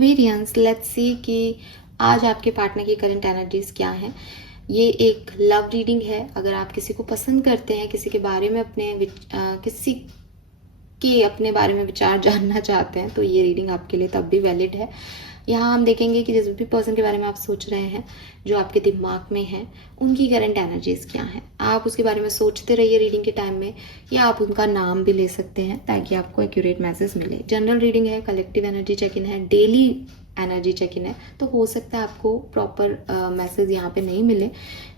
Aquarians, let's see कि आज आपके पार्टनर की करंट एनर्जीज क्या हैं। ये एक लव रीडिंग है। अगर आप किसी को पसंद करते हैं, किसी के बारे में किसी के अपने बारे में विचार जानना चाहते हैं, तो ये रीडिंग आपके लिए तब भी वैलिड है। यहाँ हम देखेंगे कि जिस भी पर्सन के बारे में आप सोच रहे हैं, जो आपके दिमाग में है, उनकी करंट एनर्जीज क्या हैं। आप उसके बारे में सोचते रहिए रीडिंग के टाइम में, या आप उनका नाम भी ले सकते हैं ताकि आपको एक्यूरेट मैसेज मिले। जनरल रीडिंग है, कलेक्टिव एनर्जी चेक इन है, डेली एनर्जी चेक इन है, तो हो सकता है आपको प्रॉपर मैसेज यहाँ पे नहीं मिले।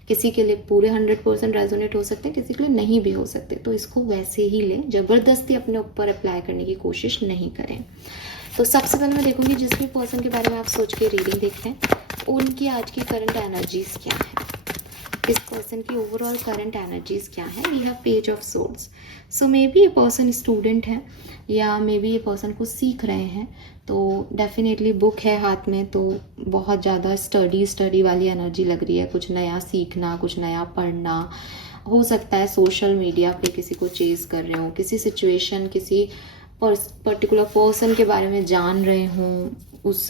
किसी के लिए पूरे 100% रेजोनेट हो सकते हैं, किसी के लिए नहीं भी हो सकते, तो इसको वैसे ही लें। ज़बरदस्ती अपने ऊपर अप्लाई करने की कोशिश नहीं करें। तो सबसे पहले मैं देखूंगी जिस भी पर्सन के बारे में आप सोच के रीडिंग देखते हैं, उनकी आज की करंट एनर्जीज क्या है, इस पर्सन की ओवरऑल करंट एनर्जीज क्या है। We have page of swords. So maybe ये पर्सन स्टूडेंट है, या मे बी ये पर्सन कुछ सीख रहे हैं, तो डेफिनेटली बुक है हाथ में, तो बहुत ज़्यादा स्टडी वाली एनर्जी लग रही है। कुछ नया सीखना, कुछ नया पढ़ना हो सकता है। सोशल मीडिया पे किसी को चेज कर रहे हो, किसी सिचुएशन, किसी पर्टिकुलर पर्सन के बारे में जान रहे हों, उस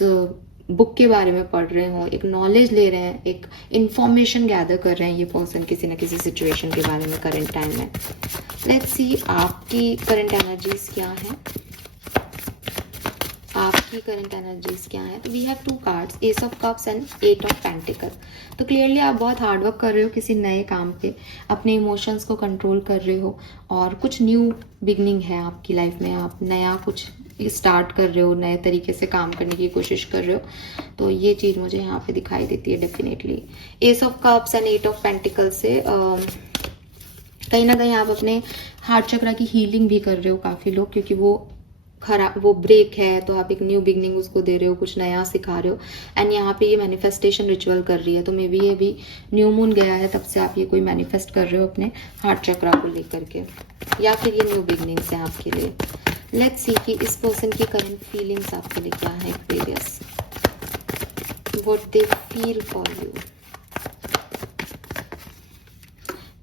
बुक के बारे में पढ़ रहे हों, एक नॉलेज ले रहे हैं, एक इंफॉर्मेशन गैदर कर रहे हैं ये पर्सन किसी न किसी सिचुएशन के बारे में करंट टाइम में। लेट्स सी आपकी करंट एनर्जीज क्या है, आपकी करंट एनर्जीज क्या है। तो we have 2 cards, ace of cups and 8 of pentacle. तो क्लियरली आप बहुत हार्डवर्क कर रहे हो किसी नए काम पे, अपने इमोशंस को कंट्रोल कर रहे हो, और कुछ न्यू बिगनिंग है आपकी लाइफ में। आप नया कुछ स्टार्ट कर रहे हो, नए तरीके से काम करने की कोशिश कर रहे हो, तो ये चीज़ मुझे यहाँ पे दिखाई देती है definitely. S of cups and 8 of pentacle से कहीं ना कहीं आप अपने हार्ट चक्रा की हीलिंग भी कर रहे हो काफ़ी लोग, क्योंकि वो ब्रेक है, तो आप एक न्यू बिगनिंग उसको दे रहे हो, कुछ नया सिखा रहे हो। एंड यहाँ पे ये मैनिफेस्टेशन रिचुअल कर रही है, तो मे बी ये भी न्यू मून गया है, तब से आप ये कोई मैनिफेस्ट कर रहे हो अपने हार्ट चक्रा को लेकर के, या फिर ये न्यू बिगनिंग्स हैं आपके लिए। लेट्स सी कि इस पर्सन की करंट फीलिंग्स आपके लिए क्या है Aquarius, what they feel for you.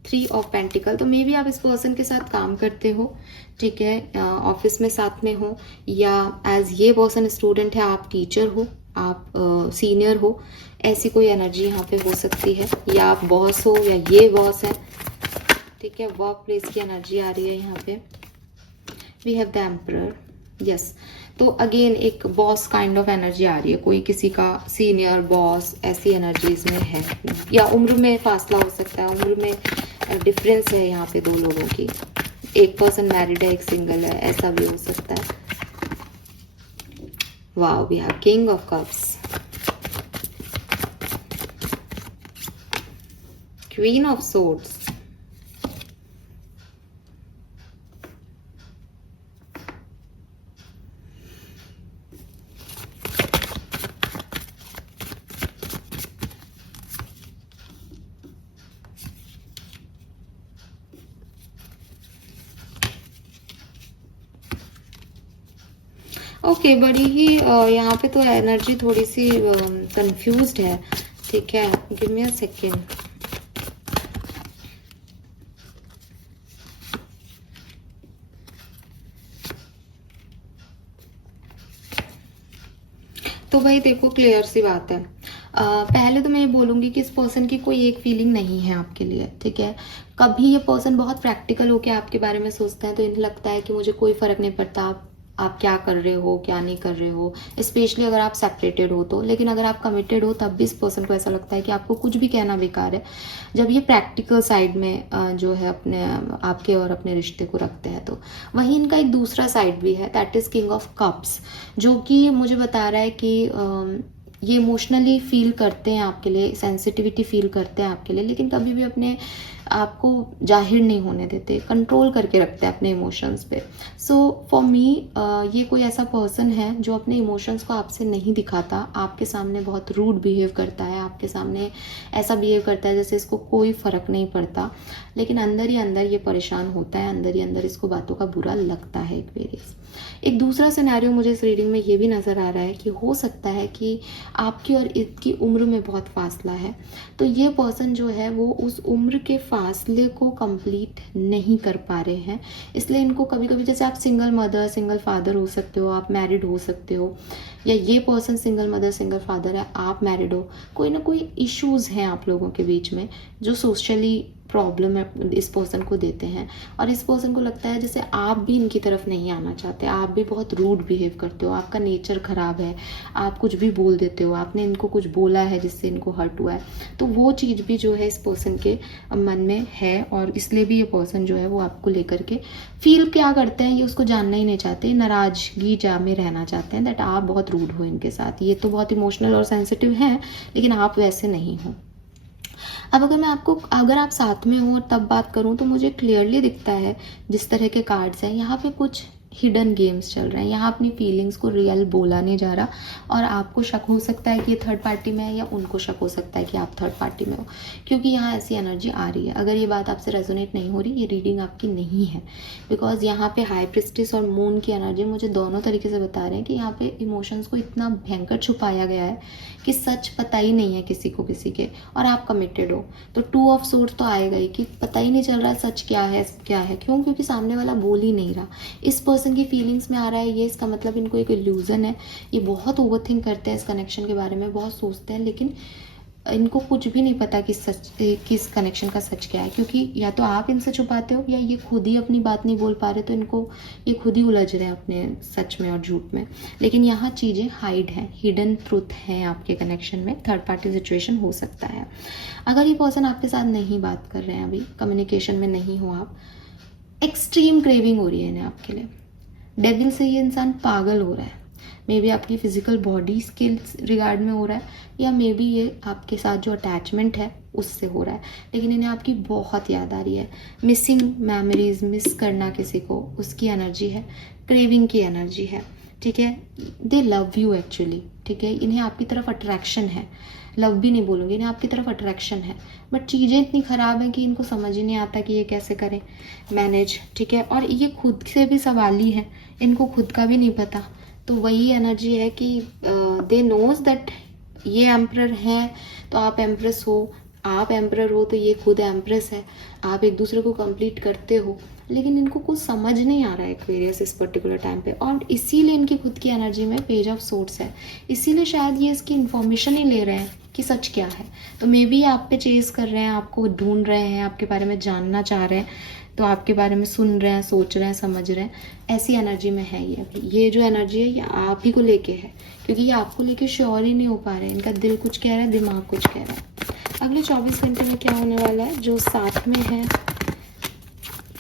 3 of pentacle. तो मे बी आप इस पर्सन के साथ काम करते हो, ठीक है, ऑफिस में साथ में हो, या एज ये पर्सन स्टूडेंट है, आप टीचर हो, आप सीनियर हो, ऐसी कोई एनर्जी यहाँ पे हो सकती है, या आप बॉस हो, या ये बॉस है, ठीक है। वर्क प्लेस की एनर्जी आ रही है यहाँ पे। We have the emperor, yes. तो अगेन एक बॉस काइंड ऑफ एनर्जी आ रही है, कोई किसी का सीनियर बॉस ऐसी एनर्जीज में है, या उम्र में फासला हो सकता है, उम्र में डिफरेंस है यहाँ पे 2 लोगों की, एक पर्सन मैरिड है, एक सिंगल है, ऐसा भी हो सकता है। Wow, we have king of cups, queen of swords, okay, बड़ी ही यहाँ पे तो एनर्जी थोड़ी सी कंफ्यूज्ड है, ठीक है। Give me a second. तो भाई देखो, क्लियर सी बात है। पहले तो मैं ये बोलूँगी कि इस पर्सन की कोई एक फीलिंग नहीं है आपके लिए, ठीक है। कभी ये पर्सन बहुत प्रैक्टिकल होकर आपके बारे में सोचता है, तो इन्हें लगता है कि मुझे कोई फ़र्क नहीं पड़ता आप क्या कर रहे हो, क्या नहीं कर रहे हो, स्पेशली अगर आप सेपरेटेड हो तो। लेकिन अगर आप कमिटेड हो, तब भी इस पर्सन को ऐसा लगता है कि आपको कुछ भी कहना बेकार है, जब ये प्रैक्टिकल साइड में जो है अपने आपके और अपने रिश्ते को रखते हैं। तो वहीं इनका एक दूसरा साइड भी है, that is king of cups, जो कि मुझे बता रहा है कि ये इमोशनली फील करते हैं आपके लिए, सेंसिटिविटी फील करते हैं आपके लिए, लेकिन कभी भी अपने आपको जाहिर नहीं होने देते, कंट्रोल करके रखते हैं अपने इमोशंस पे। सो फॉर मी ये कोई ऐसा पर्सन है जो अपने इमोशंस को आपसे नहीं दिखाता, आपके सामने बहुत रूड बिहेव करता है, आपके सामने ऐसा बिहेव करता है जैसे इसको कोई फ़र्क नहीं पड़ता, लेकिन अंदर ही अंदर ये परेशान होता है, अंदर ही अंदर इसको बातों का बुरा लगता है एक्वेरियस। एक दूसरा सिनेरियो मुझे इस रीडिंग में ये भी नज़र आ रहा है कि हो सकता है कि आपकी और इसकी उम्र में बहुत फासला है, तो ये पर्सन जो है वो उस उम्र के फासले को कंप्लीट नहीं कर पा रहे हैं। इसलिए इनको कभी कभी, जैसे आप सिंगल मदर सिंगल फादर हो सकते हो, आप मैरिड हो सकते हो, या ये person single mother single father है, आप मैरिड हो, कोई ना कोई इश्यूज़ हैं आप लोगों के बीच में जो सोशली प्रॉब्लम है इस पर्सन को देते हैं। और इस पर्सन को लगता है जैसे आप भी इनकी तरफ नहीं आना चाहते, आप भी बहुत रूड बिहेव करते हो, आपका नेचर ख़राब है, आप कुछ भी बोल देते हो, आपने इनको कुछ बोला है जिससे इनको हर्ट हुआ है। तो वो चीज़ भी जो है इस पर्सन के मन में है, और इसलिए भी ये पर्सन जो है वो आपको लेकर के फील क्या करते हैं ये उसको जानना ही नहीं चाहते, नाराज़गी जा में रहना चाहते हैं दैट आप बहुत रूड हो इनके साथ। ये तो बहुत इमोशनल और सेंसिटिव हैं, लेकिन आप वैसे नहीं हो। अब अगर आप साथ में हो और तब बात करूं तो मुझे क्लियरली दिखता है जिस तरह के कार्ड्स हैं, यहाँ पे कुछ हिडन गेम्स चल रहे हैं। यहाँ अपनी फीलिंग्स को रियल बोला नहीं जा रहा, और आपको शक हो सकता है कि ये थर्ड पार्टी में है, या उनको शक हो सकता है कि आप थर्ड पार्टी में हो, क्योंकि यहाँ ऐसी एनर्जी आ रही है। अगर ये बात आपसे रेजोनेट नहीं हो रही, ये रीडिंग आपकी नहीं है, बिकॉज यहाँ पे हाई प्रिस्टिस और मून की एनर्जी मुझे दोनों तरीके से बता रहे हैं कि यहाँ पे इमोशंस को इतना भयंकर छुपाया गया है कि सच पता ही नहीं है किसी को किसी के, और आप कमिटेड हो। तो 2 ऑफ सोर्ड्स तो आएगा ही कि पता ही नहीं चल रहा सच क्या है क्यों, क्योंकि सामने वाला बोल ही नहीं रहा। इस पर्सन की फीलिंग्स में आ रहा है ये, इसका मतलब इनको एक इल्यूजन है। ये बहुत ओवरथिंक करते हैं इस कनेक्शन के बारे में, बहुत सोचते हैं, लेकिन इनको कुछ भी नहीं पता कि किस कनेक्शन का सच क्या है, क्योंकि या तो आप इनसे छुपाते हो, या ये खुद ही अपनी बात नहीं बोल पा रहे, तो इनको ये खुद ही उलझ रहे हैं अपने सच में और झूठ में। लेकिन यहाँ चीज़ें हाइड हैं, हिडन ट्रूथ हैं आपके कनेक्शन में, थर्ड पार्टी सिचुएशन हो सकता है। अगर ये पर्सन आपके साथ नहीं बात कर रहे हैं, अभी कम्युनिकेशन में नहीं हो आप, एक्सट्रीम क्रेविंग हो रही है इन्हें आपके लिए, डेविल से ये इंसान पागल हो रहा है। मे बी आपकी फिजिकल बॉडी स्किल्स रिगार्ड में हो रहा है, या मे बी ये आपके साथ जो अटैचमेंट है उससे हो रहा है, लेकिन इन्हें आपकी बहुत याद आ रही है। मिसिंग मेमोरीज, मिस करना किसी को, उसकी एनर्जी है, क्रेविंग की एनर्जी है, ठीक है। दे लव यू एक्चुअली, ठीक है। इन्हें आपकी तरफ अट्रैक्शन है, लव भी नहीं बोलूँगी, इन्हें आपकी तरफ अट्रैक्शन है, बट चीज़ें इतनी ख़राब हैं कि इनको समझ ही नहीं आता कि ये कैसे करें मैनेज, ठीक है। और ये खुद से भी सवाली है, इनको खुद का भी नहीं पता। तो वही एनर्जी है कि दे नोज दैट ये एम्परर है तो आप एम्प्रेस हो, आप एम्परर हो तो ये खुद एम्प्रेस है, आप एक दूसरे को कंप्लीट करते हो, लेकिन इनको कुछ समझ नहीं आ रहा है एक्वेरियस इस पर्टिकुलर टाइम पे, और इसीलिए इनकी खुद की एनर्जी में पेज ऑफ सोर्ड्स है। इसीलिए शायद ये इसकी इन्फॉर्मेशन ही ले रहे हैं कि सच क्या है। तो मे बी आप पे चेज कर रहे हैं, आपको ढूंढ रहे हैं, आपके बारे में जानना चाह रहे हैं, तो आपके बारे में सुन रहे हैं, सोच रहे हैं, समझ रहे हैं, ऐसी एनर्जी में है ये अभी। ये जो एनर्जी है ये आप ही को लेके है, क्योंकि ये आपको लेके श्योर ही नहीं हो पा रहे हैं। इनका दिल कुछ कह रहा है, दिमाग कुछ कह रहा है। अगले 24 घंटे में क्या होने वाला है, जो साथ में है,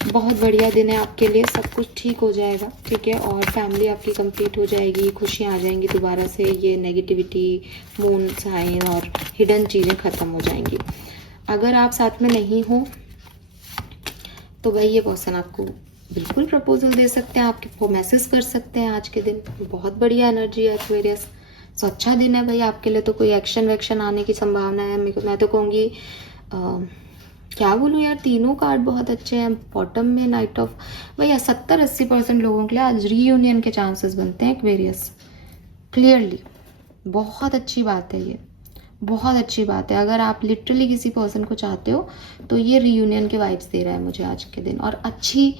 बहुत बढ़िया दिन है आपके लिए, सब कुछ ठीक हो जाएगा, ठीक है। और फैमिली आपकी कंप्लीट हो जाएगी, खुशियाँ आ जाएंगी दोबारा से, ये नेगेटिविटी, मून साइन और हिडन चीज़ें ख़त्म हो जाएंगी। अगर आप साथ में नहीं हो तो भाई ये पर्सन आपको बिल्कुल प्रपोजल दे सकते हैं, आपको मैसेज कर सकते हैं आज के दिन। बहुत बढ़िया एनर्जी है एक्वेरियस, तो अच्छा दिन है भाई आपके लिए। तो कोई एक्शन वैक्शन आने की संभावना है। मैं तो कहूँगी क्या बोलूँ यार, तीनों कार्ड बहुत अच्छे हैं। बॉटम में नाइट ऑफ, भैया 70-80% लोगों के लिए आज रीयूनियन के चांसेस बनते हैं एक्वेरियस, क्लियरली। बहुत अच्छी बात है ये, बहुत अच्छी बात है। अगर आप लिटरली किसी पर्सन को चाहते हो तो ये रीयूनियन के वाइब्स दे रहा है मुझे आज के दिन, और अच्छी,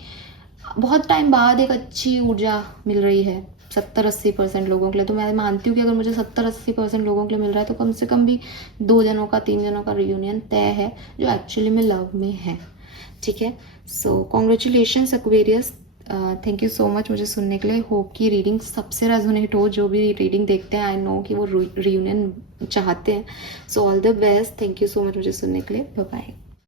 बहुत टाइम बाद एक अच्छी ऊर्जा मिल रही है 70-80% लोगों के लिए। तो मैं मानती हूँ कि अगर मुझे 70-80% लोगों के लिए मिल रहा है तो कम से कम भी 2 जनों का, 3 जनों का रियूनियन तय है जो एक्चुअली में लव में है, ठीक है। सो congratulations Aquarius, thank you so much मुझे सुनने के लिए। होप की रीडिंग सबसे रेजोनेट हो, जो भी रीडिंग देखते हैं, आई नो कि वो रियूनियन चाहते हैं। So all the best, thank you so much मुझे सुनने के लिए, बाय बाय।